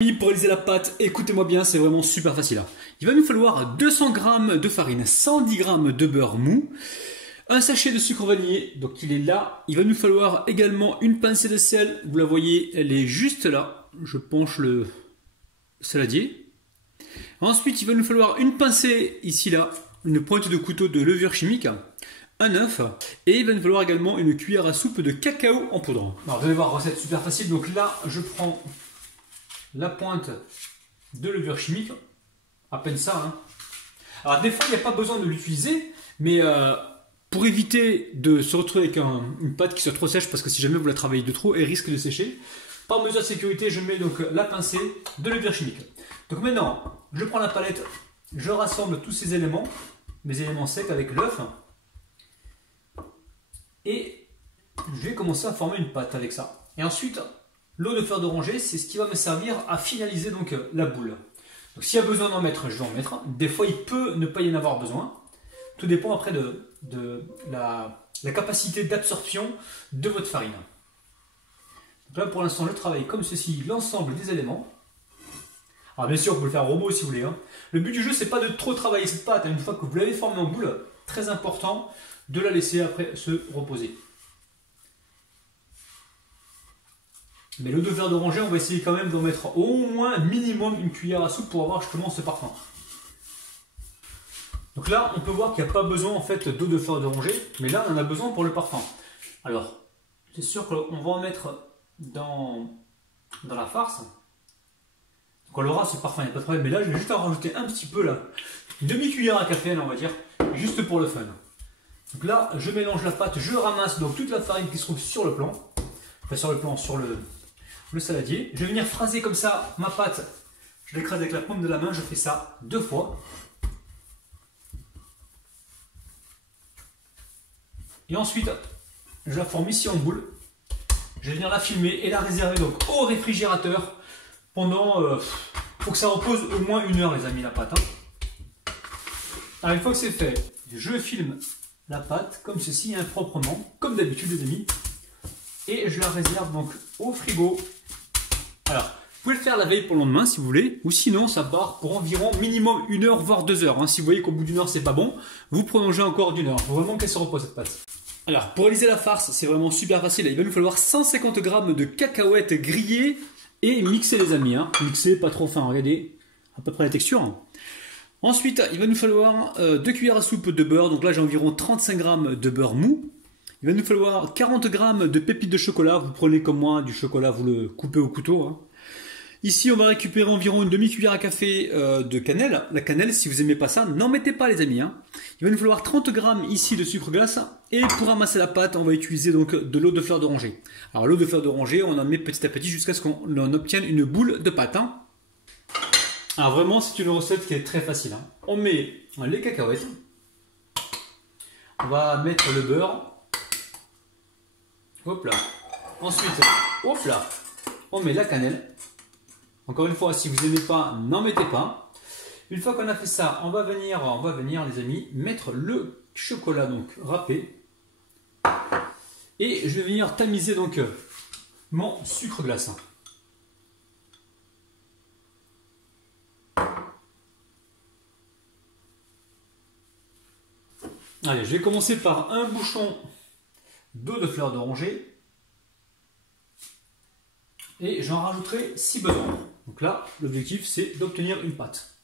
Pour réaliser la pâte, écoutez-moi bien, c'est vraiment super facile. Il va nous falloir 200 g de farine, 110 g de beurre mou, un sachet de sucre vanillé, donc il est là. Il va nous falloir également une pincée de sel, vous la voyez, elle est juste là. Je penche le saladier. Ensuite, il va nous falloir une pincée, ici là, une pointe de couteau de levure chimique, un œuf, et il va nous falloir également une cuillère à soupe de cacao en poudre. Alors vous allez voir, recette super facile, donc là je prends la pointe de levure chimique, à peine ça. Hein. Alors des fois il n'y a pas besoin de l'utiliser, mais pour éviter de se retrouver avec une pâte qui soit trop sèche, parce que si jamais vous la travaillez de trop, elle risque de sécher. Par mesure de sécurité, je mets donc la pincée de levure chimique. Donc maintenant, je prends la palette, je rassemble tous ces éléments, mes éléments secs avec l'œuf, et je vais commencer à former une pâte avec ça. Et ensuite, l'eau de fleur d'oranger, c'est ce qui va me servir à finaliser donc la boule. Donc s'il y a besoin d'en mettre, je vais en mettre. Des fois, il peut ne pas y en avoir besoin. Tout dépend après de la capacité d'absorption de votre farine. Donc là, pour l'instant, je travaille comme ceci, l'ensemble des éléments. Alors bien sûr, vous pouvez le faire robot si vous voulez. Hein. Le but du jeu, c'est pas de trop travailler cette pâte. Une fois que vous l'avez formée en boule, très important de la laisser après se reposer. Mais l'eau de verre d'oranger, on va essayer quand même d'en mettre au moins minimum une cuillère à soupe pour avoir justement ce parfum. Donc là, on peut voir qu'il n'y a pas besoin en fait d'eau de fleur d'oranger, mais là, on en a besoin pour le parfum. Alors, c'est sûr qu'on va en mettre dans la farce. Donc on aura ce parfum, il n'y a pas de problème. Mais là, je vais juste en rajouter un petit peu là, une demi-cuillère à café, là, on va dire, juste pour le fun. Donc là, je mélange la pâte, je ramasse donc toute la farine qui se trouve sur le plan, enfin sur le saladier. Je vais venir phraser comme ça ma pâte. Je l'écrase avec la paume de la main, je fais ça 2 fois. Et ensuite, je la forme ici en boule. Je vais venir la filmer et la réserver donc au réfrigérateur pendant... faut que ça repose au moins 1 heure les amis la pâte. Hein. Alors une fois que c'est fait, je filme la pâte comme ceci, hein, proprement, comme d'habitude les amis. Et je la réserve donc au frigo. Alors, vous pouvez le faire la veille pour le lendemain si vous voulez, ou sinon ça part pour environ minimum 1 heure voire 2 heures. Hein. Si vous voyez qu'au bout d'1 heure c'est pas bon, vous prolongez encore d'1 heure. Il faut vraiment qu'elle se repose cette pâte. Alors, pour réaliser la farce, c'est vraiment super facile. Il va nous falloir 150 g de cacahuètes grillées et mixées les amis. Hein. Mixées, pas trop fin, regardez à peu près la texture. Ensuite, il va nous falloir 2 cuillères à soupe de beurre. Donc là j'ai environ 35 g de beurre mou. Il va nous falloir 40 g de pépites de chocolat. Vous prenez comme moi du chocolat, vous le coupez au couteau. Hein. Ici, on va récupérer environ une demi-cuillère à café de cannelle. La cannelle, si vous n'aimez pas ça, n'en mettez pas les amis. Hein. Il va nous falloir 30 g ici de sucre glace. Et pour ramasser la pâte, on va utiliser donc de l'eau de fleur d'oranger. Alors l'eau de fleur d'oranger, on en met petit à petit jusqu'à ce qu'on obtienne une boule de pâte. Hein. Alors vraiment, c'est une recette qui est très facile. Hein. On met les cacahuètes. On va mettre le beurre. Hop là. Ensuite, hop là, on met la cannelle. Encore une fois, si vous n'aimez pas, n'en mettez pas. Une fois qu'on a fait ça, on va venir les amis, mettre le chocolat donc râpé. Et je vais venir tamiser donc mon sucre glace. Allez, je vais commencer par un bouchon d'eau de fleur d'oranger. Et j'en rajouterai si besoin. Donc là, l'objectif c'est d'obtenir une pâte.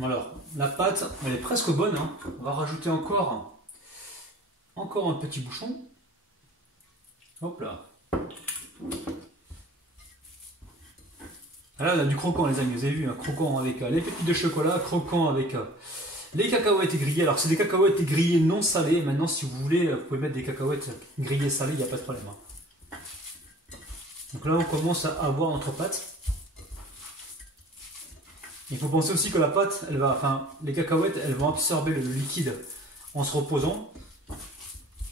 Alors, la pâte, elle est presque bonne. Hein. On va rajouter encore un petit bouchon. Hop là. Là, on a du croquant les amis, vous avez vu, un croquant avec les pépites de chocolat, croquant avec les cacahuètes grillées. Alors c'est des cacahuètes grillées non salées. Maintenant, si vous voulez, vous pouvez mettre des cacahuètes grillées salées, il n'y a pas de problème. Hein. Donc là, on commence à avoir notre pâte. Il faut penser aussi que la pâte, les cacahuètes, elles vont absorber le liquide en se reposant.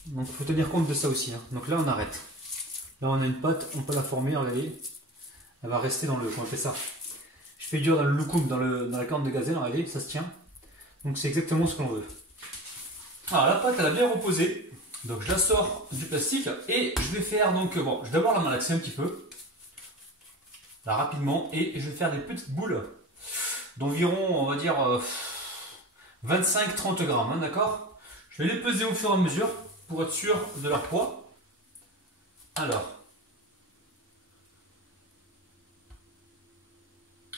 Donc il faut tenir compte de ça aussi. Hein. Donc là, on arrête. Là, on a une pâte, on peut la former, regardez. Elle va rester dans le... Comment on fait ça? Je fais dur dans le loukoum, dans la corne de gazelle, regardez, ça se tient. Donc c'est exactement ce qu'on veut. Alors la pâte, elle a bien reposé. Donc je la sors du plastique et je vais faire donc, bon, je vais d'abord la malaxer un petit peu. là, rapidement, et je vais faire des petites boules d'environ, on va dire, 25-30 grammes, hein, d'accord? Je vais les peser au fur et à mesure pour être sûr de leur poids. Alors,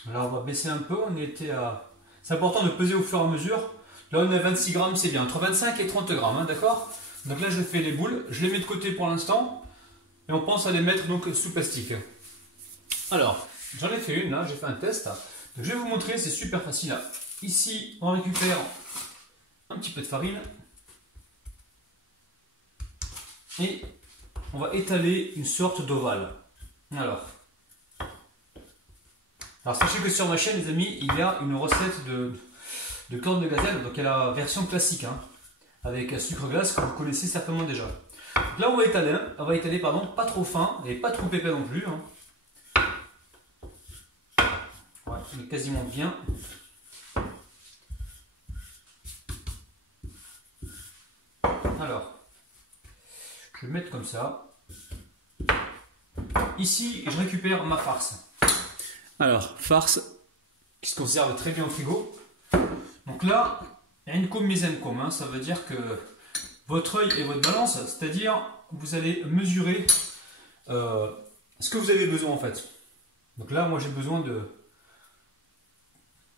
on va baisser un peu, on était à... C'est important de peser au fur et à mesure. Là on est à 26 grammes, c'est bien, entre 25 et 30 grammes, hein, d'accord? Donc là je fais les boules, je les mets de côté pour l'instant, et on pense à les mettre donc sous plastique. Alors, j'en ai fait une là, j'ai fait un test. Donc, je vais vous montrer, c'est super facile là. Ici, on récupère un petit peu de farine. Et on va étaler une sorte d'ovale. Alors, sachez que sur ma chaîne, les amis, il y a une recette de cornes de gazelle. Donc il y a la version classique, hein, avec un sucre glace que vous connaissez certainement déjà. Donc là, on va étaler, pas trop fin et pas trop épais non plus. Hein. Ouais, il est quasiment bien. Alors, je vais mettre comme ça. Ici, je récupère ma farce. Alors, farce qui se conserve très bien au frigo. Donc là, il y a une com mise-en-com, hein, ça veut dire que votre œil et votre balance, c'est-à-dire vous allez mesurer ce que vous avez besoin en fait. Donc là, moi j'ai besoin de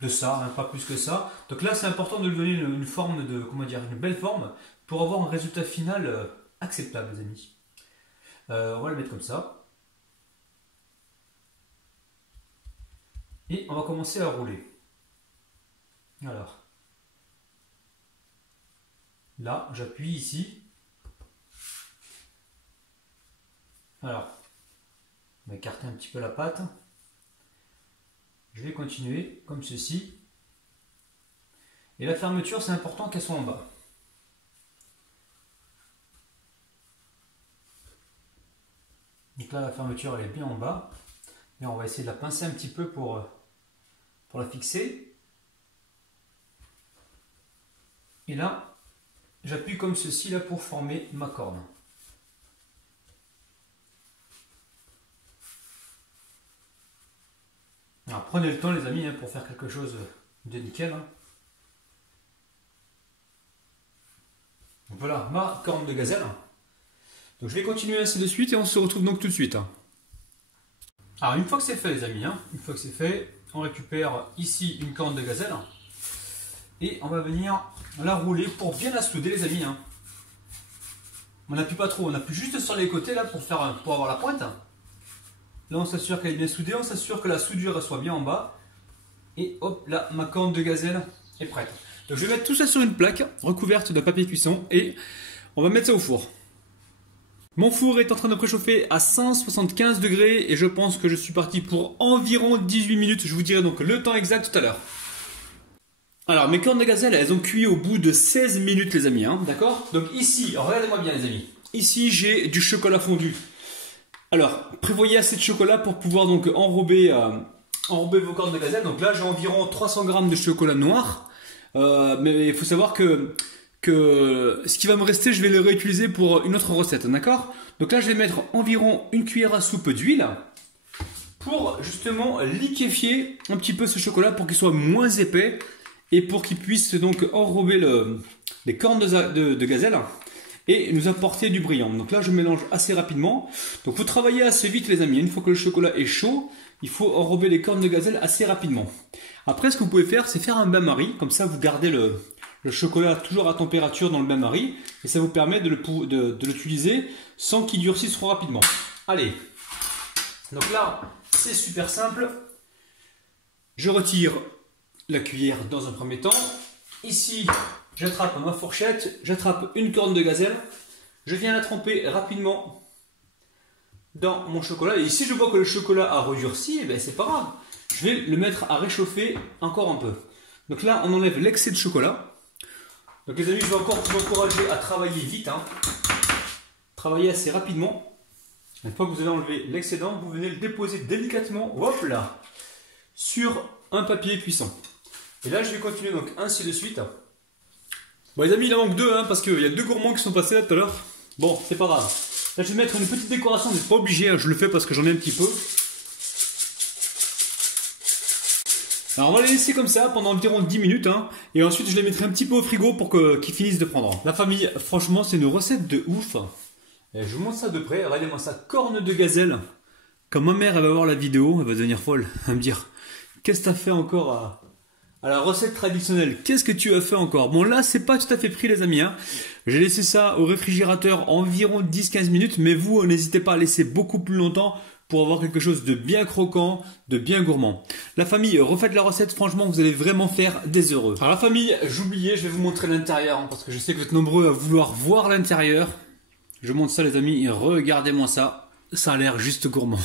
ça, hein, pas plus que ça. Donc là, c'est important de lui donner une forme de, comment dire, une belle forme pour avoir un résultat final acceptable, les amis. On va le mettre comme ça. Et on va commencer à rouler. Alors, là, j'appuie ici. Alors, on va écarter un petit peu la pâte. Je vais continuer comme ceci. Et la fermeture, c'est important qu'elle soit en bas. Donc là, la fermeture, elle est bien en bas. Et on va essayer de la pincer un petit peu pour la fixer. Et là, j'appuie comme ceci là pour former ma corne. Alors, prenez le temps les amis hein, pour faire quelque chose de nickel. Hein. Donc, voilà ma corne de gazelle. Donc je vais continuer ainsi de suite et on se retrouve donc tout de suite. Alors une fois que c'est fait les amis, hein, une fois que c'est fait, on récupère ici une corne de gazelle et on va venir la rouler pour bien la souder les amis. Hein. On n'appuie pas trop, on appuie juste sur les côtés là pour avoir la pointe. Là on s'assure qu'elle est bien soudée, on s'assure que la soudure soit bien en bas. Et hop là, ma corne de gazelle est prête. Donc je vais mettre tout ça sur une plaque recouverte de papier cuisson et on va mettre ça au four. Mon four est en train de préchauffer à 175 degrés et je pense que je suis parti pour environ 18 minutes. Je vous dirai donc le temps exact tout à l'heure. Alors mes cornes de gazelle, elles ont cuit au bout de 16 minutes les amis, hein, d'accord? Donc ici, regardez-moi bien les amis. Ici j'ai du chocolat fondu. Alors prévoyez assez de chocolat pour pouvoir donc enrober vos cornes de gazelle. Donc là j'ai environ 300 grammes de chocolat noir. Mais il faut savoir que ce qui va me rester, je vais le réutiliser pour une autre recette, d'accord? Donc là, je vais mettre environ une cuillère à soupe d'huile pour justement liquéfier un petit peu ce chocolat pour qu'il soit moins épais et pour qu'il puisse donc enrober les cornes de gazelle et nous apporter du brillant. Donc là, je mélange assez rapidement. Donc vous travaillez assez vite les amis. Une fois que le chocolat est chaud, il faut enrober les cornes de gazelle assez rapidement. Après, ce que vous pouvez faire, c'est faire un bain-marie. Comme ça, vous gardez le chocolat toujours à température dans le bain-marie et ça vous permet de l'utiliser sans qu'il durcisse trop rapidement. Allez, donc là c'est super simple. Je retire la cuillère dans un premier temps. Ici, j'attrape ma fourchette, j'attrape une corne de gazelle, je viens la tremper rapidement dans mon chocolat. Et ici, je vois que le chocolat a redurci, et bien c'est pas grave. Je vais le mettre à réchauffer encore un peu. Donc là, on enlève l'excès de chocolat. Donc les amis, je vais encore vous encourager à travailler vite, hein. Travailler assez rapidement. Une fois que vous avez enlevé l'excédent, vous venez le déposer délicatement, hop là, sur un papier cuisson. Et là, je vais continuer donc ainsi de suite. Bon les amis, il en manque deux, hein, parce qu'il y a deux gourmands qui sont passés là tout à l'heure. Bon, c'est pas grave. Là, je vais mettre une petite décoration, vous n'êtes pas obligé, hein, je le fais parce que j'en ai un petit peu. Alors on va les laisser comme ça pendant environ 10 minutes hein, et ensuite je les mettrai un petit peu au frigo pour qu'ils finissent de prendre. La famille, franchement c'est une recette de ouf. Et je vous montre ça de près, regardez-moi ça, corne de gazelle. Quand ma mère elle va voir la vidéo, elle va devenir folle, elle va me dire qu'est-ce que t'as fait encore à la recette traditionnelle, qu'est-ce que tu as fait encore? Bon là c'est pas tout à fait pris les amis hein. J'ai laissé ça au réfrigérateur environ 10-15 minutes, mais vous n'hésitez pas à laisser beaucoup plus longtemps pour avoir quelque chose de bien croquant, de bien gourmand. La famille, refaites la recette, franchement vous allez vraiment faire des heureux. Alors la famille, j'oubliais, je vais vous montrer l'intérieur hein, parce que je sais que vous êtes nombreux à vouloir voir l'intérieur. Je montre ça les amis, regardez-moi ça, ça a l'air juste gourmand.